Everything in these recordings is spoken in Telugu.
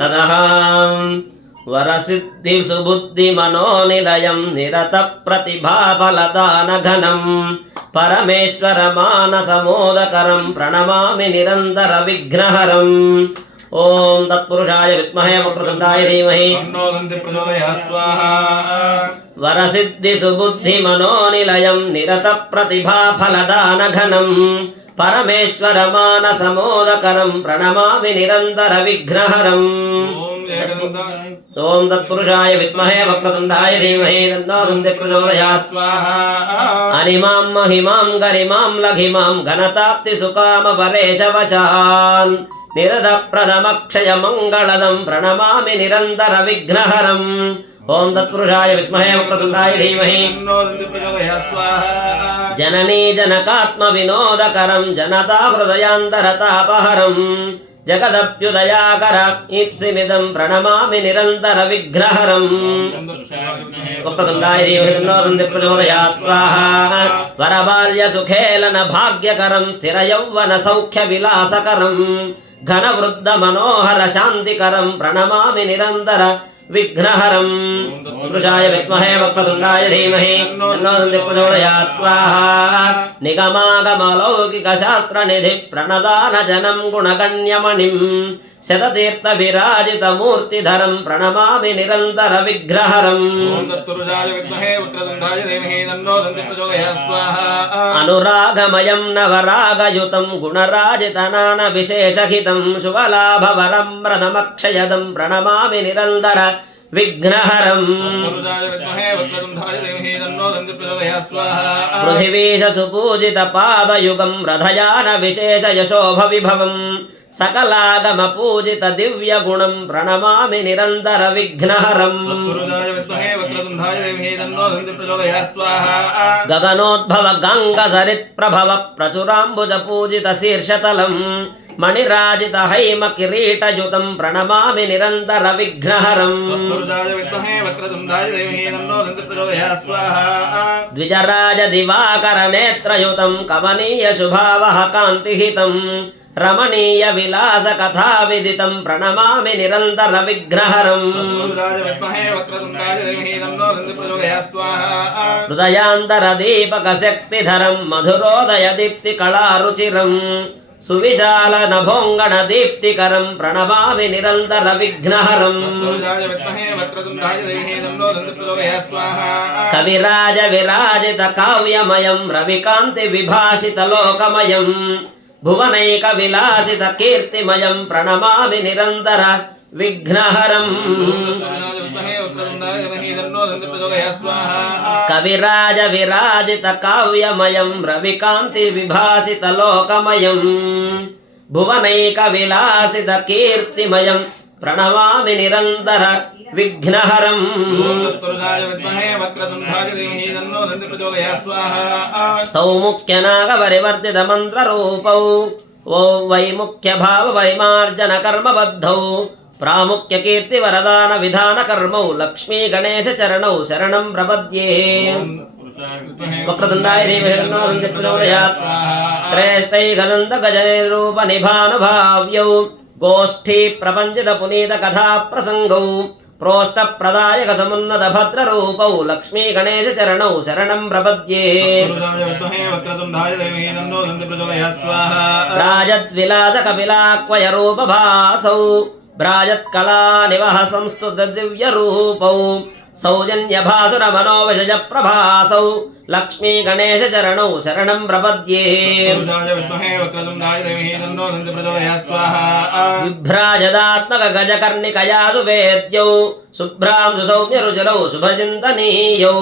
तदहं वरसिद्धि सुबुद्धि मनोनिलयं निरत प्रतिभाफलदानघनं परमेश्वर मानसमोदकरं प्रणमामि निरन्तर विघ्नहरम् ओम तत्पुरुषाय विद्महे वक्रतुण्डाय धीमहि तन्नो दन्ति प्रचोदयात् स्वाहा वरसिद्धि सुबुद्धि मनोनिलयं निरत प्रतिभाफलदानघनं परमेश्वर मानसमोदकरं प्रणमामि निरन्तर विघ्नहरम् ओम तत्पुरुषाय विद्महे वक्रतुण्डाय धीमहि तन्नो दन्ति प्रचोदयात् स्वाहा अनिमां महिमां गरिमां लघिमां घनताप्ति सुकाम परेश वशान् निरद प्रदमक्षय मंगलदं प्रणमामि निरन्तर विघ्नहरम् ओम तत्पुरुषाय विद्महे वक्रतुण्डाय धीमहि तन्नो दन्ति प्रचोदयात् स्वाहा जननी जनकात्म विनोदकरं जनता हृदयान्तरतापहरं जगदप्युदयाकर ईप्सिमिदं प्रणमामि निरन्तर विघ्नहरम् वक्रतुण्डाय धीमहि तन्नो दन्ति प्रचोदयात् स्वाहा वरबाल्य सुखेलन भाग्यकरं स्थिरयौवन सौख्य विलासकरं घनवृद्ध मनोहर शान्तिकरं प्रणमामि निरन्तर विघ्नहरं पुरुषाय विद्महे वक्रतुण्डाय धीमहि तन्नो दन्ति प्रचोदयात् स्वाहा निगमागमलौकिक शास्त्रनिधि प्रणदानजनं गुणगण्यमणिं शततीर्थ विराजित मूर्तिधरं प्रणमामि निरन्तर विघ्नहरम् तत्पुरुषाय विद्महे वक्रतुण्डाय धीमहि तन्नो दन्ति प्रचोदयात् स्वाहा अनुरागमयं नवरागयुतं गुणराजितनान विशेषहितं शुभलाभवरं व्रतमक्षयदं प्रणमामि निरन्तर विघ्नहरम् तत्पुरुषाय विद्महे वक्रतुण्डाय धीमहि तन्नो दन्ति प्रचोदयात् स्वाहा पृथिवीश सुपूजित पादयुगं रथयान विशेष यशोभविभवम् सकलागम पूजित दिव्य गुणं प्रणमामि निरन्तर विघ्नहरम् तत्पुरुषाय विद्महे वक्रतुण्डाय धीमहि तन्नो दन्ति प्रचोदयात् स्वाहा गगनोद्भव गङ्गसरित् प्रभव प्रचुराम्बुज पूजित शीर्षतलं मणिराजित हैम किरीटयुतं प्रणमामि निरन्तर विघ्नहरम् तत्पुरुषाय विद्महे वक्रतुण्डाय धीमहि तन्नो दन्ति प्रचोदयात् स्वाहा द्विजराज दिवाकर नेत्रयुतं कमनीय शुभावह कान्तिहितं रमणीय विलास कथा विदितं प्रणमामि निरन्तर विघ्नहरम् तत्पुरुषाय विद्महे वक्रतुण्डाय धीमहि तन्नो दन्ति प्रचोदयात् स्वाहा हृदयान्तर दीपक शक्तिधरं मधुरोदय दीप्ति कलारुचिरम् सुविशाल नभोङ्गण दीप्तिकरं प्रणमामि निरन्तर विघ्नहरम् तत्पुरुषाय विद्महे वक्रतुण्डाय धीमहि तन्नो दन्ति प्रचोदयात् स्वाहा कविराज विराजित काव्यमयं रविकान्ति विभाषित लोकमयं भुवनैक विलासित कीर्तिमयं प्रणमामि निरन्तर विघ्नहरम् कविराज विराजित काव्यमयं रविकान्ति विभासित लोकमयं भुवनैक विलासित कीर्तिमयं प्रणमामि निरन्तर विघ्नहरम् सौमुख्यनाग परिवर्तित मन्त्ररूपौ ओ वैमुख्य भाव वैमार्जन कर्मबद्धौ प्रामुख्य कीर्ति वरदान विधान कर्मौ लक्ष्मी गणेश चरणौ शरणं प्रपद्ये वक्रतुण्डाय धीमहि तन्नो दन्ति प्रचोदयात् श्रेष्ठैकदन्त गजनिरूप निभानुभाव्यौ गोष्ठी प्रपञ्चित पुनीत कथा प्रसंगौ प्रोष्ट प्रदायक समुन्नत भद्र रूपौ लक्ष्मी गणेश चरणौ शरणं प्रपद्ये राजद्विलास कपिलाक्वय रूप भासौ ब्राजत् कला निवह संस्तुत दिव्य रूपौ सौजन्य भासुर मनोविषज प्रभासौ लक्ष्मी गणेश चरणौ शरणं प्रपद्ये विभ्राजदात्मक गजकर्णिकया सुवेद्यौ शुभ्रां सुसौम्य रुचिरौ शुभचिन्तनीयौ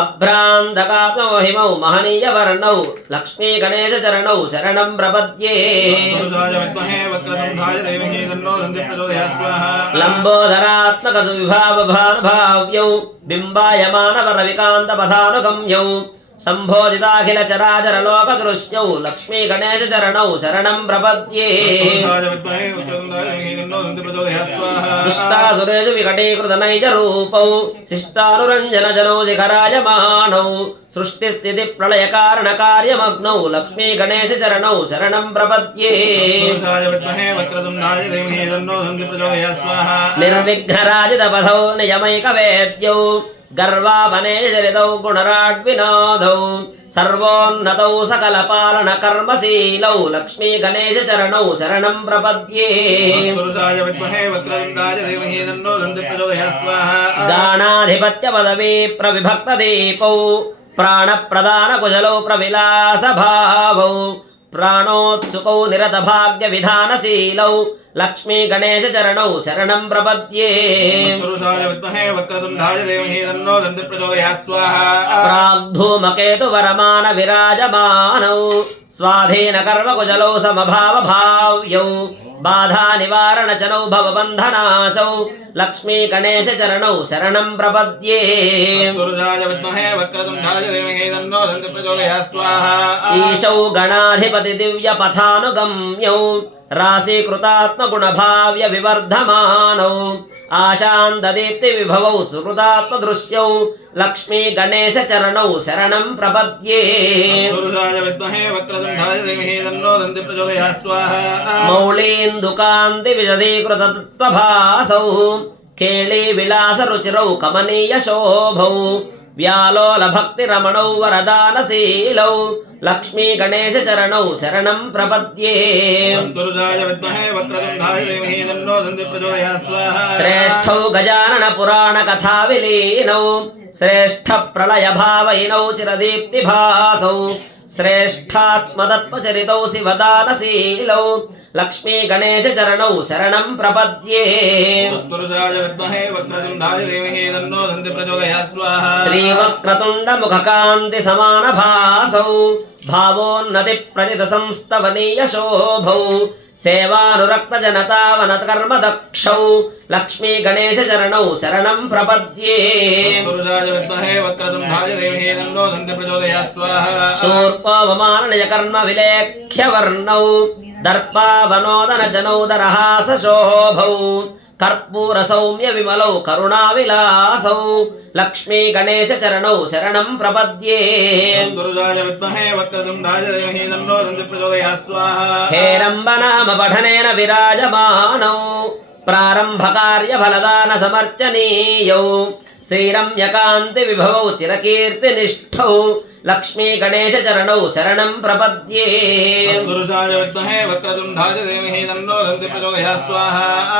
अभ्रान्तकात्ममहिमौ महनीय वर्णौ लक्ष्मी गणेश चरणौ शरणं प्रपद्ये लंबोदरात्मक सुविभाव भानुभाव्यौ बिम्बायमान रविकान्त पथानुगम्यौ సంభోజితాఖిల చరాచర లోక దృశ్యౌ లక్ష్మీ గణేశ చరణౌ శరణం ప్రపద్యే దుష్టాసురేషు వికటీకృత నైజ రూపౌ శిష్టానురంజన జనౌ శిఖరాయమానౌ సృష్టి స్థితి ప్రళయ కారణ కార్యమగ్నౌ లక్ష్మీ గణేశ చరణౌ శరణం ప్రపద్యే నిర్విఘ్నరాజిత పథౌ నియమైక వేద్యౌ గర్వావనే చరితౌ గుణరాడ్వినాదౌ సర్వోన్నతౌ సకల పాలన కర్మశీలౌ లక్ష్మీ గణేశ చరణౌ శరణం ప్రపద్యే గాణాధిపత్య పదవీ ప్రవిభక్త దీపౌ ప్రాణ ప్రదాన కుశలౌ ప్రవిలాస భావౌ ప్రాణోత్సుకౌ నిరత భాగ్య విధానశీలౌ లక్ష్మీ గణేశ చరణౌ శరణం ప్రపద్యే ప్రాగ్ధూమకేతు వరమాన విరాజమానౌ స్వాధీన కర్మ కుశలౌ సమభావ భావ్యౌ బాధా నివారణ చనౌ భవబంధనాశౌ లక్ష్మీ గణేశ చరణౌ శరణం ప్రపద్యే ఈశౌ గణాధిపతి దివ్య పథానుగమ్యౌ రాశీకృతాత్మగుణ భావ్య వివర్ధమానౌ ఆశాంతదీప్తి విభవౌ సుకృతాత్మ దృశ్యౌ లక్ష్మీ గణేశ చరణౌ శరణం ప్రపద్యే మౌళీందుకాంతి విశదీకృత తత్వభాసౌ కేళీ విలాస రుచిరౌ కమనీయ శోభౌ వ్యాలోల భక్తి రమణౌ వరదానశీలౌ లక్ష్మీ గణేశ చరణౌ శరణం ప్రపద్యే శ్రేష్ఠౌ గజానన పురాణ కథా విలీనౌ శ్రేష్ఠ ప్రళయ భావైనౌ చిరదీప్తి భాసౌ శ్రేష్ఠాత్మతత్వచరితౌ శివదానశీలౌ లక్ష్మీ గణేశ చరణౌ శరణం ప్రపద్యే శ్రీవక్రతుండ ముఖకాంతి సమాన భాసౌ భావోన్నతి ప్రజిత సంస్తవనీయ శోభౌ సేవానురక్త జనతావన కర్మ దక్షౌ లక్ష్మీ గణేశ చరణౌ శరణం ప్రపద్యే శూర్పవమానయ కర్మ విలేఖ్య వర్ణౌ దర్పావనోదన చనౌదరహాస శోభౌ కర్పూర సౌమ్య విమలౌ కరుణా విలాసౌ లక్ష్మీ గణేశ చరణౌ శరణం ప్రపద్యే హేరంబనామ పఠనేన విరాజమానౌ ప్రారంభ కార్య ఫలదాన సమర్చనీయౌ శ్రీరమ్యకాంతి విభవౌ చిరకీర్తి నిష్ఠౌ లక్ష్మీ గణేశ చరణౌ శరణం ప్రపద్యే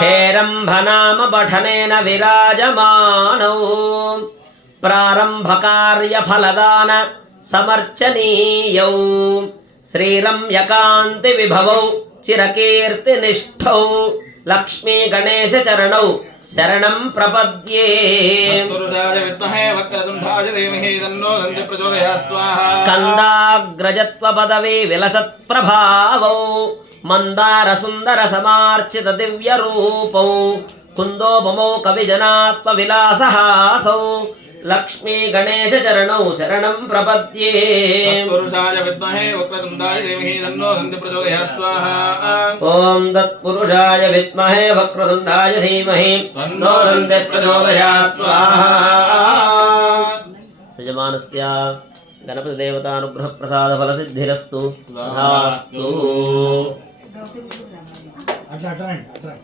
హేరంభనామ పఠనేన విరాజమానౌ ప్రారంభ కార్య ఫలదాన సమర్చనీయౌ శ్రీరమ్యకాంతి విభవౌ చిరకీర్తి నిష్ఠౌ లక్ష్మీ గణేశ చరణౌ శరణం ప్రపద్యే స్కందాగ్రజత్వ పదవీ విలసత్ ప్రభావౌ మందార సుందర సమార్చిత దివ్య రూపౌ కుందోపమౌ కవిజనాత్మ విలాసహాసౌ లక్ష్మీ గణేశ చరణౌ శరణం ప్రపద్యే ఓం తత్పురుషాయ విద్మహే వక్రతుండాయ ధీమహి తన్నో దంతి ప్రచోదయాత్ స్వాహా సజమానస్య గణపతి దేవతానుగ్రహ ప్రసాద ఫల సిద్ధిరస్తు తథాస్తు. అట్లా